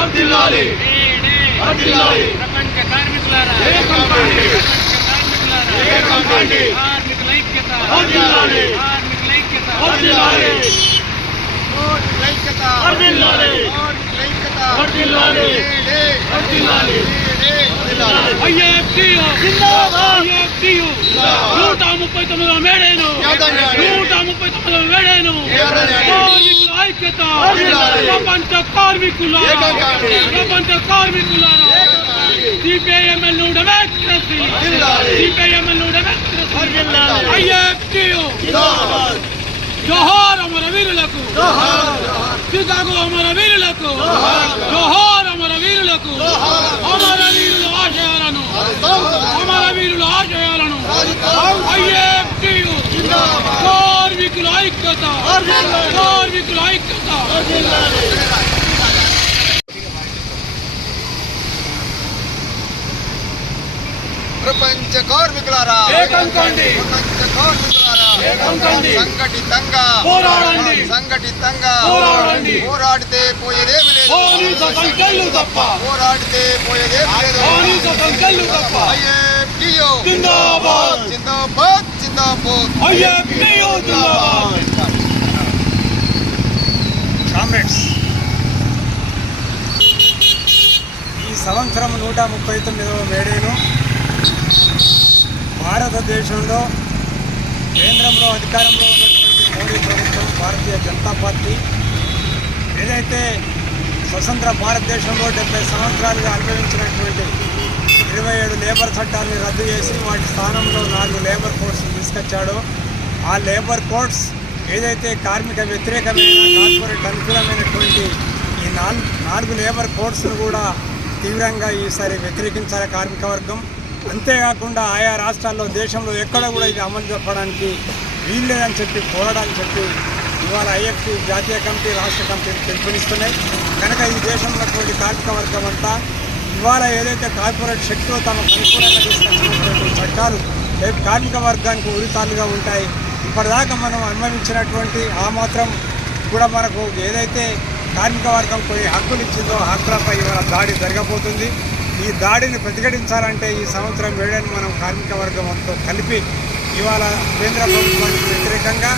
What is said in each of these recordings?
వర్ధిల్లాలి వర్ధిల్లాలి ప్రపంచ కార్మికులారా ఏకం కాండి. ఏకం కాండి. కార్మికుల ఐక్యత వర్ధిల్లాలి. కార్మికుల ఐక్యత వర్ధిల్లాలి కార్మికుల ఐక్యత వర్ధిల్లాలి. కార్మికుల ఐక్యత వర్ధిల్లాలి. వర్ధిల్లాలి నేడే వర్ధిల్లాలి ఐఎఫ్టియు ఐఎఫ్టియు నూట ముప్పై తొమ్మిదవ మేడేను యాదండి. నూట ముప్పై యాదండి. కార్మికుల ఐక్యత. ప్రపంచ కార్మికుల. ప్రపంచ కార్మికుల. సిపిఐఎంఎల్ డెమోక్రసీ వర్ధిల్లాలి. సిపిఐఎంఎల్ డెమోక్రసీ వర్ధిల్లాలి. ఐఎఫ్టియు. జిందాబాద్. జోహార్ అమర వీరులకు. చికాగో అమర వీరులకు. జోహార్. అమర వీరులకు. అమర కార్మికుల ఐక్యత కార్మికుల ఐక్యత ప్రపంచ కార్మికులారా ఏకం కాండి. ప్రపంచ కార్మికులారా ఏకం కాండి. సంఘటితంగా పోరాడండి. సంఘటితంగా పోరాడండి. పోరాడితే పోయేదేమి లేదు బానిస సంఖ్యలు తప్ప పోరాడితే పోయేదేమి లేదు బానిస సంఖ్యలు తప్ప ఐఎఫ్టియు జిందాబాద్! జిందాబాద్! జిందాబాద్ ఐఎఫ్టియు జిందాబాద్! కామ్రేడ్స్! ఈ సంవత్సరం నూట ముప్పై తొమ్మిదవ మేడేను భారతదేశంలో కేంద్రంలో అధికారంలో ఉన్నటువంటి మోడీ ప్రభుత్వం భారతీయ జనతా పార్టీ ఏదైతే స్వతంత్ర భారతదేశంలో డెబ్బై సంవత్సరాలుగా అనుభవించినటువంటి ఇరవై ఏడు లేబర్ చట్టాన్ని రద్దు చేసి వాటి స్థానంలో నాలుగు లేబర్ కోడ్స్ తీసుకొచ్చాడో. ఆ లేబర్ కోడ్స్ ఏదైతే కార్మిక వ్యతిరేకమైన కార్పొరేట్ అనుకూలమైనటువంటి ఈ నాలుగు నాలుగు లేబర్ కోడ్స్ను కూడా తీవ్రంగా ఈసారి వ్యతిరేకించాలి కార్మిక వర్గం. అంతేకాకుండా ఆయా రాష్ట్రాల్లో దేశంలో ఎక్కడ కూడా ఇది అమలు చెప్పడానికి వీల్లేదని చెప్పి పోరాడని చెప్పి ఇవాళ ఐఎఫ్టీ జాతీయ కమిటీ రాష్ట్ర కమిటీ పిలుపునిస్తున్నాయి. కనుక ఈ దేశంలో కార్మిక వర్గం అంతా ఇవాళ ఏదైతే కార్పొరేట్ శక్తులు తమకు అనుకూలంగా తీసుకొచ్చినటువంటి చట్టాలు రేపు కార్మిక వర్గానికి ఉరితాలుగా ఉంటాయి. ఇప్పటిదాకా మనం అనుభవించినటువంటి ఆ మాత్రం కూడా మనకు ఏదైతే కార్మిక వర్గం కొన్ని హక్కులు ఇచ్చిందో హక్కులపై ఇవాళ దాడి జరగబోతుంది. ఈ దాడిని ప్రతిఘటించాలంటే ఈ సంవత్సరం వేడని మనం కార్మిక వర్గం అంతా కలిపి ఇవాళ కేంద్ర ప్రభుత్వానికి వ్యతిరేకంగా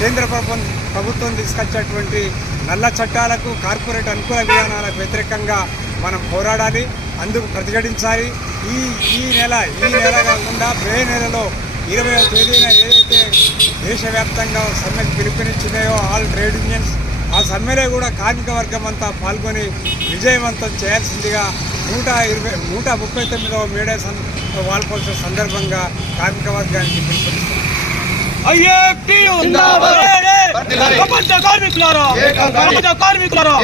కేంద్ర ప్రభుత్వం ప్రభుత్వం తీసుకొచ్చేటువంటి నల్ల చట్టాలకు కార్పొరేట్ అనుకూల విధానాలకు వ్యతిరేకంగా మనం పోరాడాలి అందుకు ప్రతిఘటించాలి. ఈ ఈ నెల ఈ నెల కాకుండా మే నెలలో ఇరవై తేదీన ఏదైతే దేశవ్యాప్తంగా సమ్మెకు పిలుపునిచ్చినాయో ఆల్ ట్రేడ్ యూనియన్స్ ఆ సమ్మెలో కూడా కార్మిక వర్గం అంతా పాల్గొని విజయవంతం చేయాల్సిందిగా నూట ఇరవై నూట ముప్పై తొమ్మిదవ మేడే సం వాల్పోల్సిన సందర్భంగా కార్మిక వర్గానికి పిలుపునిస్తున్నాం కార్మికులారా? కార్మికులారా?